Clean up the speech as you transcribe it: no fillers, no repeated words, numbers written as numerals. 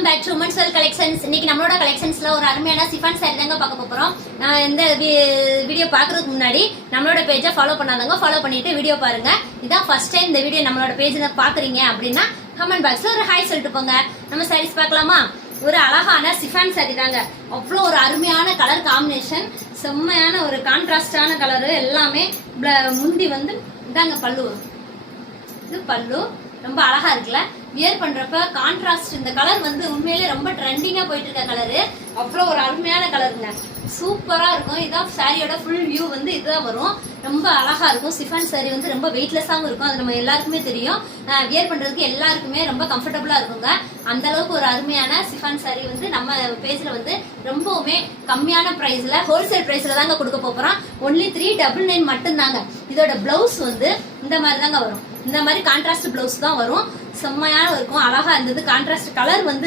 Welcome back to women's well collections. இன்னைக்கு நம்மளோட கலெக்ஷன்ஸ்ல ஒரு அருமையான சிஃபான் சாரி தாங்க பார்க்க போறோம். நான் இந்த வீடியோ பாக்குறதுக்கு முன்னாடி நம்மளோட பேஜை ஃபாலோ பண்ணாதவங்க ஃபாலோ பண்ணிட்டு வீடியோ பாருங்க. இதான் ஃபர்ஸ்ட் டைம் இந்த வீடியோ நம்மளோட பேஜ்ல பாக்குறீங்க அப்படின்னா கமெண்ட் பாக்ஸ்ல ஒரு ஹாய் சொல்லிட்டு போங்க. நம்ம சாரீஸ் பார்க்கலாமா? ஒரு அழகான சிஃபான் சாரி தாங்க. அவ்வளோ ஒரு அருமையான கலர் காம்பினேஷன், செம்மையான ஒரு கான்ட்ராஸ்டான கலரு. எல்லாமே முந்தி வந்து இதாங்க பல்லு, இது பல்லு ரொம்ப அழகா இருக்குல்ல. வியர் பண்றப்ப கான்ட்ராஸ்ட், இந்த கலர் வந்து உண்மையிலே ரொம்ப ட்ரெண்டிங்கா போயிட்டு இருக்க கலரு. அவ்வளோ ஒரு அருமையான கலருங்க, சூப்பரா இருக்கும். இதான் சாரியோட ஃபுல் வியூ வந்து இதுதான் வரும். ரொம்ப அழகா இருக்கும். சிஃபான் சாரி வந்து ரொம்ப வெயிட்லெஸ்ஸாகவும் இருக்கும், அது நம்ம எல்லாருக்குமே தெரியும். வியர் பண்றதுக்கு எல்லாருக்குமே ரொம்ப கம்ஃபர்டபுளா இருக்குங்க. அந்த அளவுக்கு ஒரு அருமையான சிஃபான் சாரி வந்து நம்ம பேஜ்ல வந்து ரொம்பவுமே கம்மியான பிரைஸ்ல, ஹோல்சேல் பிரைஸ்ல தாங்க கொடுக்க போறோம். ஒன்லி 399 மட்டும் தாங்க. இதோட பிளவுஸ் வந்து இந்த மாதிரி தாங்க வரும். இந்த மாதிரி கான்ட்ராஸ்ட் பிளவுஸ் தான் வரும். செம்மையான இருக்கும், அழகா இருந்தது. கான்ட்ராஸ்ட் கலர் வந்து